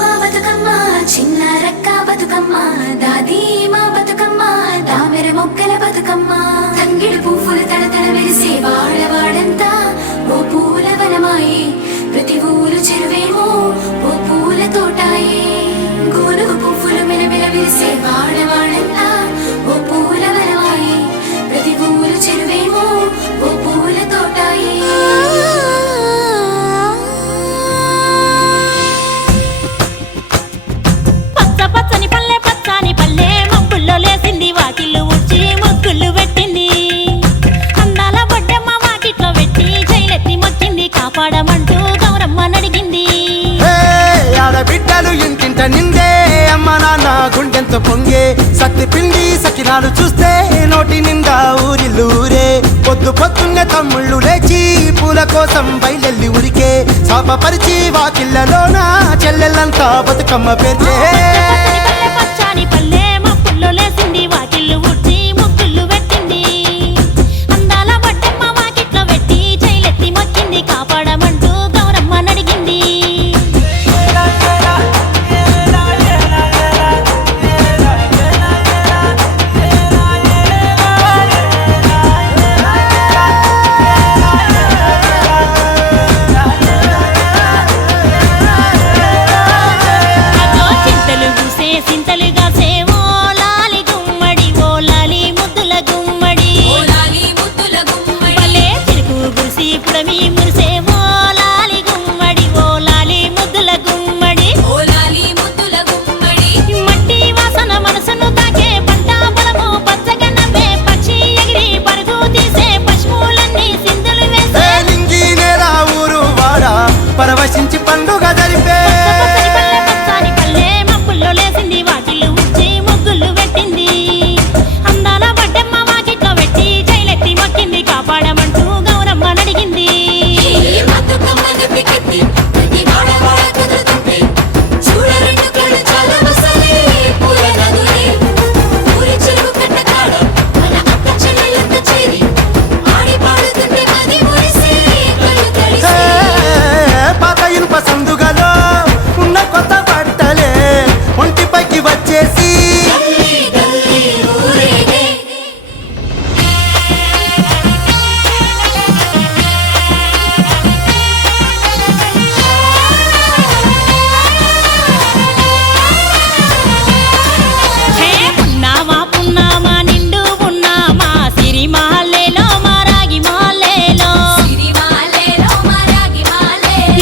మా బతుకమ్మ చిన్న రక్క బతుకమ్మ దాది మా బతుకమ్మ దామెర మొక్కల బతుకమ్మ తంగిడు పువ్వులు తడతడ మెరిసే వాడవాడంతా ఓ పూల వనమాయే ప్రతి ఊరు చెరువేమో ఓ పూల తోటాయే గోనుగు పువ్వులు మెలమెల మెరిసే వాడవాడంతా ఓ పూల వనమాయే ప్రతి ఊరు చెరువేమో ఓ పూల తోటాయే లేసింది వాకిళ్ళు ఊడ్చి ముగ్గులు పెట్టింది అందాల బొడ్డమ్మ వాకిట్లో పెట్టి జైలెత్తి మొక్కింది కాపాడమంటూ గౌరమ్మ నడిగింది ఆడబిడ్డలు ఇంటింట నిందే అమ్మ నాన్న గుండెంత పొంగే సత్తి పిండి సకినాలు చూస్తే నోటి నిండా ఊరిల్లూరే పొద్దు పొద్దున్నే తమ్ముళ్ళు లేచి పూల కోసం బయలెల్లి ఉరికే శాపపరిచి వాకిళ్ళలోన చెల్లెళ్ళంతా బతుకమ్మ పేర్చే పచ్చాని పల్లె లేసింది వాకిళ్ళు ఊడ్చి ముగ్గులు పెట్టింది అందాల బొడ్డమ్మ వాకిట్లో పెట్టి జైలెత్తి మొక్కింది కాపాడమంటూ గౌరమ్మ నడిగింది చింతలు పూసే సింతలుగా సేవో పుడమి మురిసే ఓ లాలి గుమ్మడి ఓ లాలి ముద్దుల గుమ్మడి ఓ లాలి ముద్దుల గుమ్మడి మట్టి వాసన మనసును తాకే పంట పొలము పచ్చగా నవ్వే పక్షి ఎగిరి పరుగు తీసే పశువులన్నీ సింధులు వేసే లింగి నేల ఊరు వాడ పరవశించి పండుగ జరిపే పచ్చని పల్లె మబ్బుల్లో లేసింది వాకిళ్ళు ఊడ్చి ముగ్గులు పెట్టింది అందాల బొడ్డమ్మ వాకిట్లో పెట్టి జైలెత్తి మొక్కింది కాపాడమంటూ గౌరమ్మ నడిగింది పాత ఇనుప సందుగలో ఉన్న కొత్త బట్టలే ఒంటిపైకి వచ్చేసి పున్నామా నిండు పున్నామా సిరి మాలేలో మారాగి మాలేలో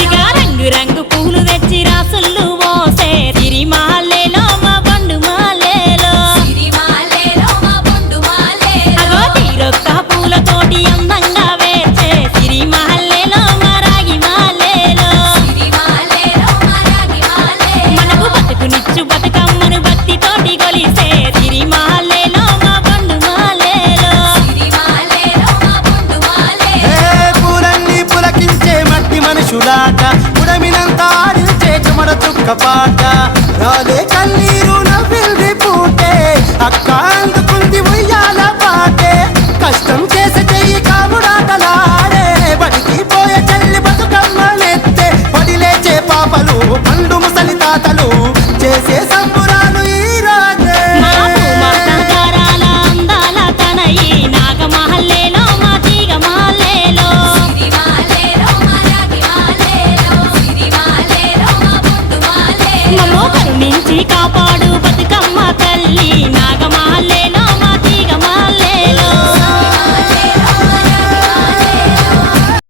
ఇక రంగు రంగు పూలు తెచ్చి రాసులు మోసే సిరి మాలేలో మా పండు మాలేలో అగో తీరొక్క పూలతోటి అందంగా వేచే సిరి మాలేలో మారాగి మాలేలో మనకు బతుకునిచ్చు బతుకమ్మను భక్తితోటి కొలిసే సిరి మాలేలో మా పండు మాలేలో పూలన్నీ పులకించే మట్టి మనుషులాట పుడమినంత ఆడించే చెమర చుక్క పాట రాలే కన్నీరు నవ్వింది పూటే అక్క అందుకుంది ఉయ్యాల పాటే కష్టం చేసే చెయ్యి కాముడాటలాడే బడికి పోయే చెల్లి బతుకమ్మ నెత్తే పడి లేచే పాపలు పండు ముసలి తాతలు చేసే సంబురాలు ఈ రోజే మా భూమాతాగారాల అందాల తనయి నాగమహల్లేలో మా తీగ మాలేలో మమ్మో కరుణించి కాపాడు